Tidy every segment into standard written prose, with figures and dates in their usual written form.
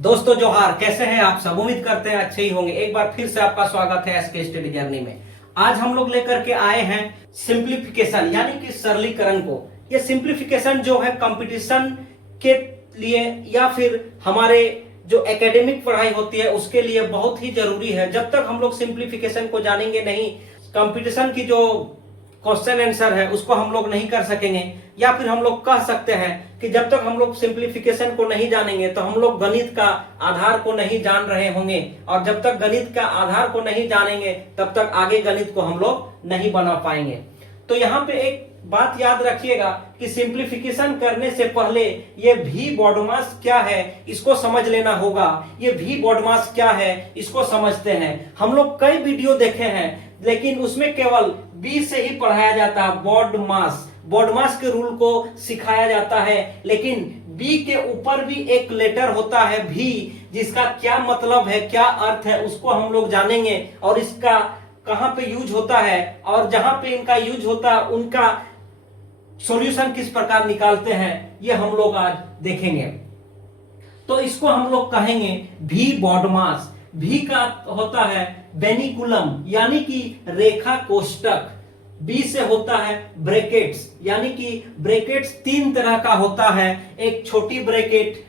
दोस्तों जोहार, कैसे हैं आप सब। उम्मीद करते हैं अच्छे ही होंगे। एक बार फिर से आपका स्वागत है एसके स्टडी जर्नी में। आज हम लोग लेकर के आए हैं सिंप्लीफिकेशन यानी कि सरलीकरण को। ये सिंप्लीफिकेशन जो है कंपटीशन के लिए या फिर हमारे जो एकेडमिक पढ़ाई होती है उसके लिए बहुत ही जरूरी है। जब तक हम लोग सिंप्लीफिकेशन को जानेंगे नहीं, कंपटीशन की जो क्वेश्चन आंसर है उसको हम लोग नहीं कर सकेंगे। या फिर हम लोग कह सकते हैं कि जब तक हम लोग सिंप्लीफिकेशन को नहीं जानेंगे तो हम लोग गणित का आधार को नहीं जान रहे होंगे, और जब तक गणित का आधार को नहीं जानेंगे तब तक आगे गणित को हम लोग नहीं बना पाएंगे। तो यहाँ पे एक बात याद रखिएगा कि सिंप्लीफिकेशन करने से पहले ये भी बॉडमास क्या है इसको समझ लेना होगा। ये भी बॉडमास क्या है इसको समझते हैं। हम लोग कई वीडियो देखे हैं लेकिन उसमें केवल बी से ही पढ़ाया जाता है। बॉडमास के रूल को सिखाया जाता है, लेकिन बी के ऊपर भी एक लेटर होता है भी, जिसका क्या मतलब है, क्या अर्थ है, उसको हम लोग जानेंगे और इसका कहां पे यूज होता है और जहां पे इनका यूज होता है उनका सॉल्यूशन किस प्रकार निकालते हैं, ये हम लोग आज देखेंगे। तो इसको हम लोग कहेंगे भी बॉडमास। भी का होता है बेनिकुलम यानी कि रेखा कोष्टक। बी से होता है ब्रैकेट्स यानी कि ब्रैकेट्स तीन तरह का होता है, एक छोटी ब्रैकेट,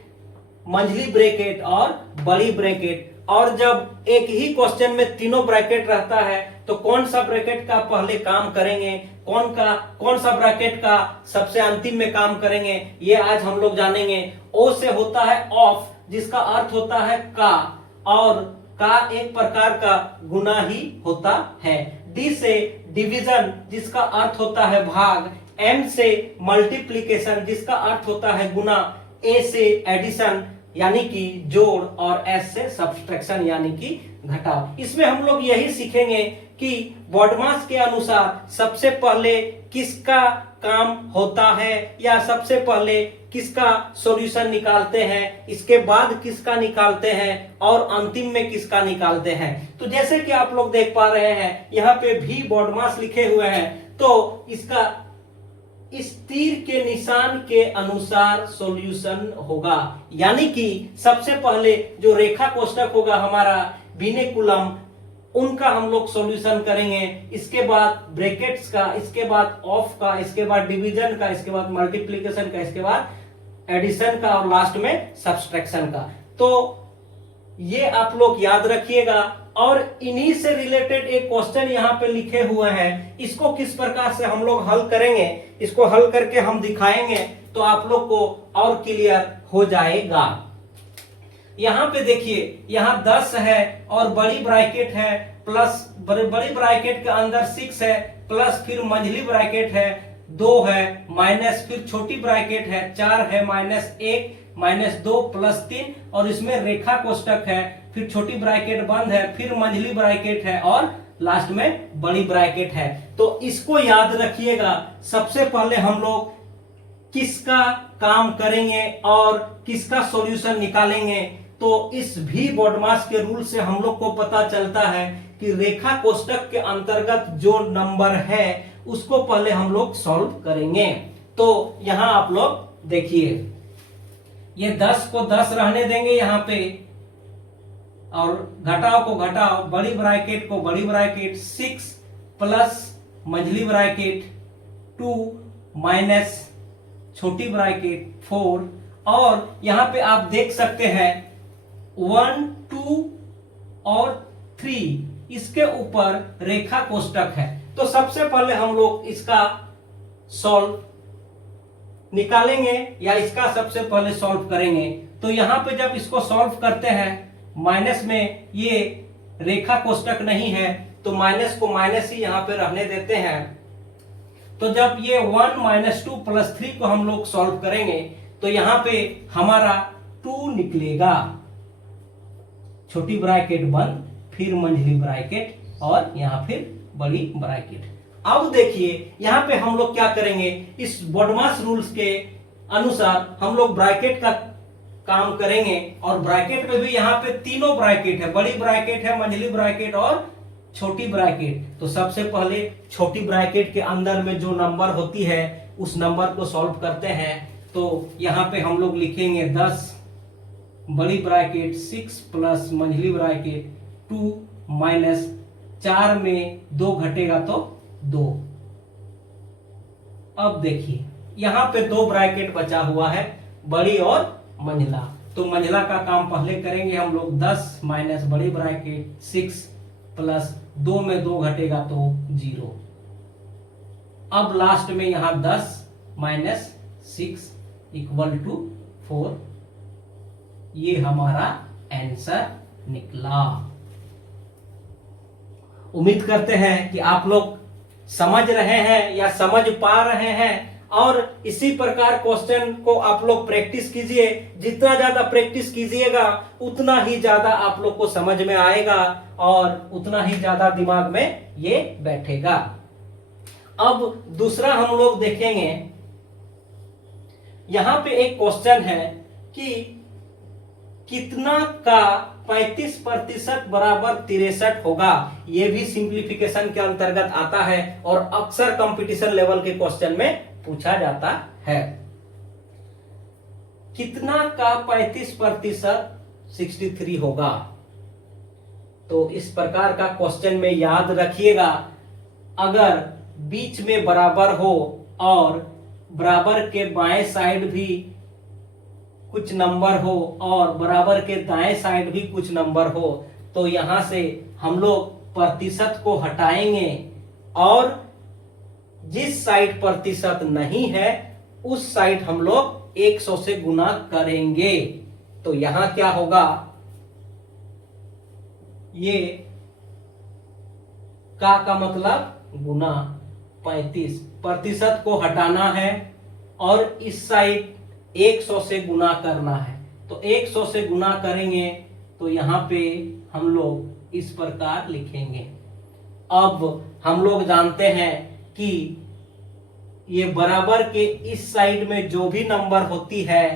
मंझली ब्रैकेट और बड़ी ब्रैकेट। और जब एक ही क्वेश्चन में तीनों ब्रैकेट रहता है तो कौन सा ब्रैकेट का पहले काम करेंगे, कौन सा ब्रैकेट का सबसे अंतिम में काम करेंगे, ये आज हम लोग जानेंगे। ओ से होता है ऑफ जिसका अर्थ होता है का, और का एक प्रकार का गुना ही होता है। डी से डिवीजन जिसका अर्थ होता है भाग। एम से मल्टीप्लिकेशन जिसका अर्थ होता है गुना। ए से एडिशन यानी कि जोड़, और एस से सब्सट्रैक्शन यानी कि घटाव। इसमें हम लोग यही सीखेंगे कि बॉडमास के अनुसार सबसे पहले किसका काम होता है या सबसे पहले किसका सॉल्यूशन निकालते हैं, इसके बाद किसका निकालते हैं और अंतिम में किसका निकालते हैं। तो जैसे कि आप लोग देख पा रहे हैं यहाँ पे भी बॉडमास लिखे हुए हैं, तो इसका इस तीर के निशान के अनुसार सॉल्यूशन होगा। यानी कि सबसे पहले जो रेखा कोष्टक होगा हमारा बिनेकुलम, उनका हम लोग सॉल्यूशन करेंगे। इसके बाद ब्रैकेट्स का, इसके बाद ऑफ का, इसके बाद डिवीजन का, इसके बाद मल्टीप्लिकेशन का, इसके बाद एडिशन का और लास्ट में सब्सट्रैक्शन का। तो ये आप लोग याद रखिएगा। और इन्हीं से रिलेटेड एक क्वेश्चन यहाँ पे लिखे हुए हैं, इसको किस प्रकार से हम लोग हल करेंगे, इसको हल करके हम दिखाएंगे तो आप लोग को और क्लियर हो जाएगा। यहाँ पे देखिए, यहाँ 10 है और बड़ी ब्रैकेट है प्लस, बड़ी ब्रैकेट के अंदर 6 है प्लस, फिर मंझली ब्रैकेट है 2 है माइनस, फिर छोटी ब्रैकेट है 4 है माइनस 1 माइनस 2 प्लस 3, और इसमें रेखा कोष्टक है, फिर छोटी ब्रैकेट बंद है, फिर मंझली ब्रैकेट है और लास्ट में बड़ी ब्रैकेट है। तो इसको याद रखिएगा। सबसे पहले हम लोग किसका काम करेंगे और किसका सॉल्यूशन निकालेंगे। तो इस भी बॉडमास के रूल से हम लोग को पता चलता है कि रेखा कोष्टक के अंतर्गत जो नंबर है उसको पहले हम लोग सॉल्व करेंगे। तो यहां आप लोग देखिए, ये 10 को 10 रहने देंगे यहाँ पे, और घटाव को घटाव, बड़ी ब्रैकेट को बड़ी ब्रैकेट, 6 प्लस मंझली ब्रैकेट 2 माइनस छोटी ब्रैकेट 4, और यहां पे आप देख सकते हैं 1 2 और 3 इसके ऊपर रेखा कोष्टक है। तो सबसे पहले हम लोग इसका सॉल्व निकालेंगे या इसका सबसे पहले सॉल्व करेंगे। तो यहां पे जब इसको सॉल्व करते हैं, माइनस में ये रेखा कोष्टक नहीं है तो माइनस को माइनस ही यहां पे रहने देते हैं। तो जब ये 1 माइनस 2 प्लस 3 को हम लोग सॉल्व करेंगे तो यहां पे हमारा 2 निकलेगा, छोटी ब्रैकेट बंद, फिर मंझली ब्रैकेट और यहां फिर बड़ी ब्रैकेट। अब देखिए यहाँ पे हम लोग क्या करेंगे, इस बॉडमास रूल्स के अनुसार हम लोग ब्रैकेट का काम करेंगे, और ब्रैकेट में भी यहाँ पे तीनों ब्रैकेट है, बड़ी ब्रैकेट है, मंझली ब्रैकेट और छोटी ब्रैकेट। तो सबसे पहले छोटी ब्रैकेट के अंदर में जो नंबर होती है उस नंबर को सॉल्व करते हैं। तो यहाँ पे हम लोग लिखेंगे 10 बड़ी ब्रैकेट 6 प्लस मंझली ब्रैकेट 2 माइनस 4 में 2 घटेगा तो 2। अब देखिए यहां पे 2 ब्रैकेट बचा हुआ है, बड़ी और मंझला। तो मंझला का काम पहले करेंगे हम लोग। 10 माइनस बड़ी ब्रैकेट 6 प्लस 2 में 2 घटेगा तो 0। अब लास्ट में यहां 10 माइनस 6 इक्वल टू 4। ये हमारा आंसर निकला। उम्मीद करते हैं कि आप लोग समझ रहे हैं या समझ पा रहे हैं, और इसी प्रकार क्वेश्चन को आप लोग प्रैक्टिस कीजिए। जितना ज्यादा प्रैक्टिस कीजिएगा उतना ही ज्यादा आप लोग को समझ में आएगा और उतना ही ज्यादा दिमाग में ये बैठेगा। अब दूसरा हम लोग देखेंगे, यहां पे एक क्वेश्चन है कि कितना का 35% बराबर 63 होगा। यह भी सिंप्लीफिकेशन के अंतर्गत आता है और अक्सर कंपटीशन लेवल के क्वेश्चन में पूछा जाता है। कितना का 35% 63 होगा। तो इस प्रकार का क्वेश्चन में याद रखिएगा, अगर बीच में बराबर हो और बराबर के बाएं साइड भी कुछ नंबर हो और बराबर के दाएं साइड भी कुछ नंबर हो, तो यहां से हम लोग प्रतिशत को हटाएंगे और जिस साइड प्रतिशत नहीं है उस साइड हम लोग 100 से गुना करेंगे। तो यहां क्या होगा, ये का मतलब गुना 35, प्रतिशत को हटाना है और इस साइड 100 से गुना करना है। तो 100 से गुना करेंगे तो यहां पे हम लोग इस प्रकार लिखेंगे। अब हम लोग जानते हैं कि ये बराबर के इस साइड में जो भी नंबर होती है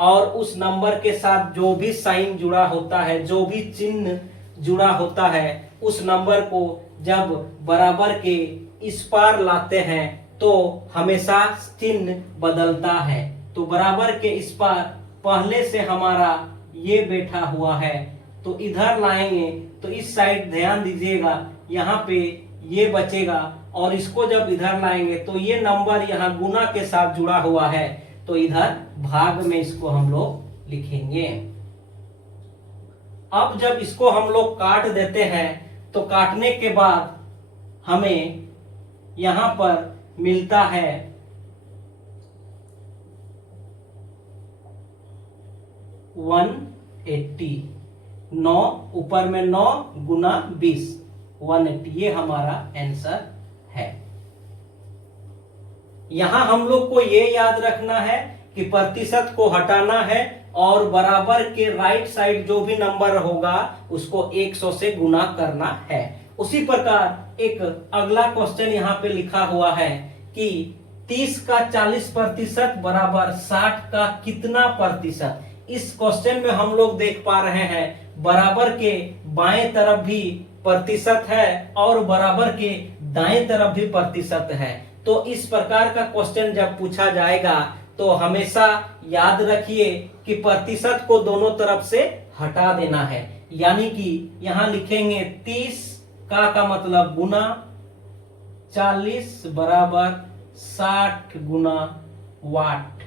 और उस नंबर के साथ जो भी साइन जुड़ा होता है, जो भी चिन्ह जुड़ा होता है, उस नंबर को जब बराबर के इस पार लाते हैं तो हमेशा चिन्ह बदलता है। तो बराबर के इस पार पहले से हमारा ये बैठा हुआ है, तो इधर लाएंगे तो इस साइड ध्यान दीजिएगा, यहाँ पे ये बचेगा और इसको जब इधर लाएंगे तो ये नंबर यहाँ गुना के साथ जुड़ा हुआ है, तो इधर भाग में इसको हम लोग लिखेंगे। अब जब इसको हम लोग काट देते हैं तो काटने के बाद हमें यहां पर मिलता है 180। 9 ऊपर में 9 गुना 20 180, ये हमारा आंसर है। यहां हम लोग को ये याद रखना है कि प्रतिशत को हटाना है और बराबर के राइट साइड जो भी नंबर होगा उसको 100 से गुना करना है। उसी प्रकार एक अगला क्वेश्चन यहाँ पे लिखा हुआ है कि 30 का 40% बराबर 60 का कितना प्रतिशत। इस क्वेश्चन में हम लोग देख पा रहे हैं बराबर के बाएं तरफ भी प्रतिशत है और बराबर के दाएं तरफ भी प्रतिशत है। तो इस प्रकार का क्वेश्चन जब पूछा जाएगा तो हमेशा याद रखिए कि प्रतिशत को दोनों तरफ से हटा देना है। यानी कि यहां लिखेंगे 30 का मतलब गुना, 40 बराबर 60 गुना वाट।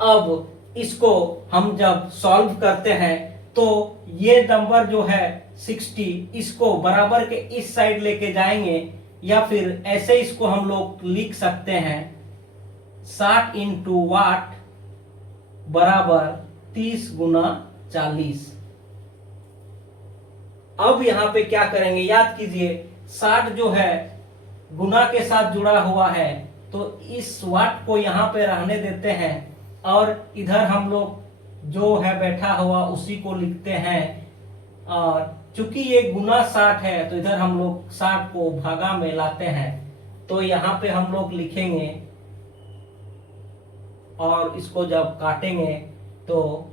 अब इसको हम जब सॉल्व करते हैं तो ये नंबर जो है 60, इसको बराबर के इस साइड लेके जाएंगे या फिर ऐसे इसको हम लोग लिख सकते हैं 60 इंटू वाट बराबर 30 गुना 40। अब यहां पे क्या करेंगे, याद कीजिए 60 जो है गुना के साथ जुड़ा हुआ है, तो इस वाट को यहां पे रहने देते हैं और इधर हम लोग जो है बैठा हुआ उसी को लिखते हैं। और चूंकि ये गुना 60 है तो इधर हम लोग 60 को भागा में लाते हैं, तो यहाँ पे हम लोग लिखेंगे और इसको जब काटेंगे तो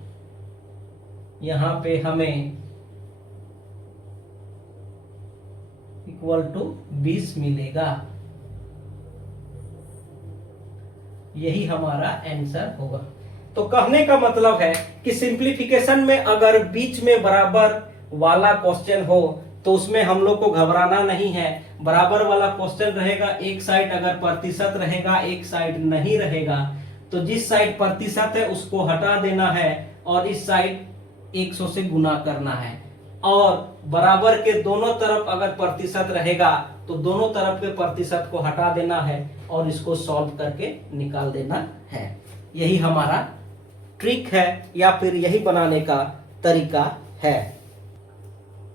यहाँ पे हमें इक्वल टू 20 मिलेगा। यही हमारा आंसर होगा। तो कहने का मतलब है कि सिंप्लीफिकेशन में अगर बीच में बराबर वाला क्वेश्चन हो तो उसमें हम लोग को घबराना नहीं है। बराबर वाला क्वेश्चन रहेगा, एक साइड अगर प्रतिशत रहेगा एक साइड नहीं रहेगा, तो जिस साइड प्रतिशत है उसको हटा देना है और इस साइड 100 से गुना करना है। और बराबर के दोनों तरफ अगर प्रतिशत रहेगा तो दोनों तरफ के प्रतिशत को हटा देना है और इसको सॉल्व करके निकाल देना है। यही हमारा ट्रिक है या फिर यही बनाने का तरीका है।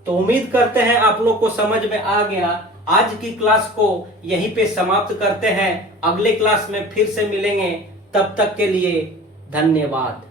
तो उम्मीद करते हैं आप लोग को समझ में आ गया। आज की क्लास को यहीं पे समाप्त करते हैं, अगले क्लास में फिर से मिलेंगे। तब तक के लिए धन्यवाद।